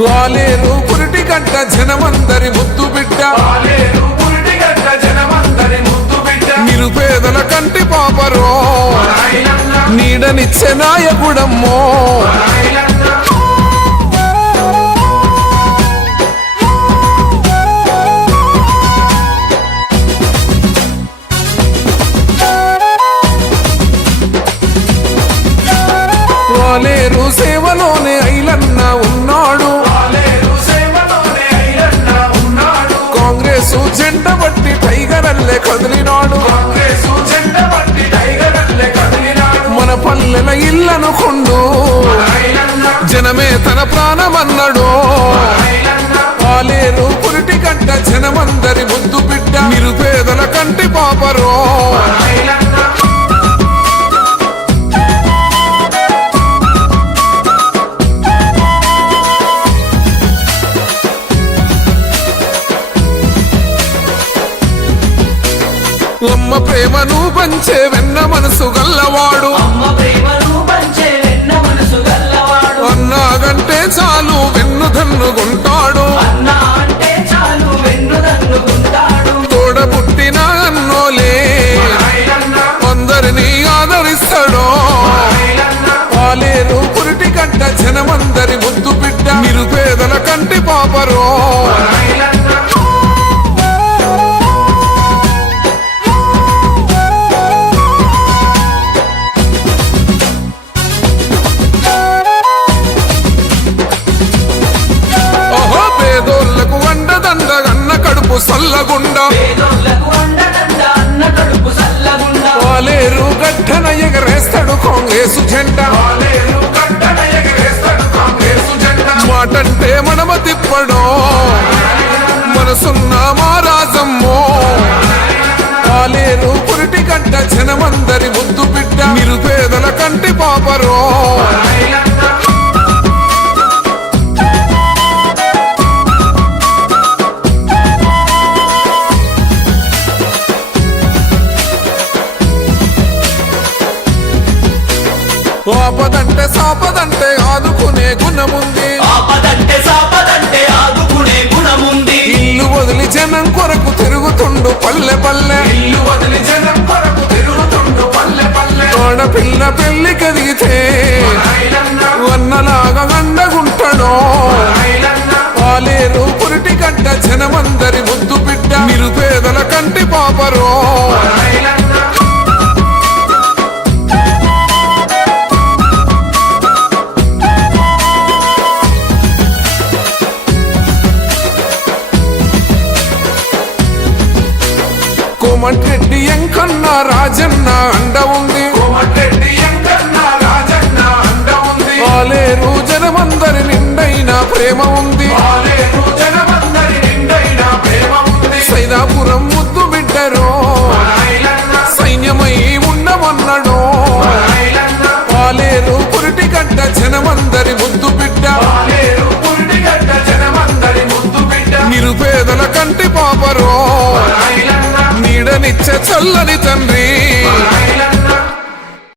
వాలేరు పురిటిగడ్డ జనమందరి ముద్దు బిడ్డ నిరుపేదల కంటి పాపరో నీడనిచ్చే నాయకుడమ్మో వాలేరు సేవలోనే ఐలన్న ఉన్నాడు కాంగ్రెస్ జెండ బట్టి టైగరల్లే కదిలినాడు మన పల్లెల ఇల్లనుకుండు జనమే తన ప్రాణమన్నాడు వాలేరు పురిటిగడ్డ జనమందరి ముద్దు బిడ్డ నిరుపేదల కంటి పాపరో అమ్మ ప్రేమను పంచే వెన్న మనసు గల్లవాడు అన్నాగంటే చాలు వెన్నుదన్నుకుంటాడు తోడ పుట్టిన అన్నోలే అందరినీ ఆదరిస్తాడు వాలేరు పురిటిగడ్డ జనమందరి ముద్దు బిడ్డ నిరుపేదల కంటి పాపరో సల్లగుండా వాలేరు గడ్డన ఎగరేస్తాడు కాంగ్రెస్ జెండా మాటంటే మనమ తిప్పడో మనసున్న మారాజమ్మో వాలేరు పురిటిగడ్డ జనమందరి ముద్దు బిడ్డ నిరుపేదల కంటి పాపరో ఆపదంటే సాపదంటే ఆదుకునే గుణముంది ఇల్లు వదిలి జనం కొరకు తిరుగుతుండు పల్లె పల్లె ఆడపిల్ల పెళ్లి కదిగితే వన్నలాగా గండగుంటాడో వాలేరు పురిటిగడ్డ జనమందరి ముద్దు బిడ్డ నిరుపేదల కంటి పాపరో కోమటిరెడ్డి ఎంకన్న రాజన్న అండ ఉంది వాలేరు జనమందరి నిండైన ప్రేమ ఉంది సైదాపురం ముద్దు బిడ్డరో సైన్యమై ఉండమన్నాడో వాలేరు పురిటిగడ్డ జనమందరి ముద్దు బిడ్డ నిరుపేదల కంటి పాపరో నీడనిచ్చే చల్లని తండ్రి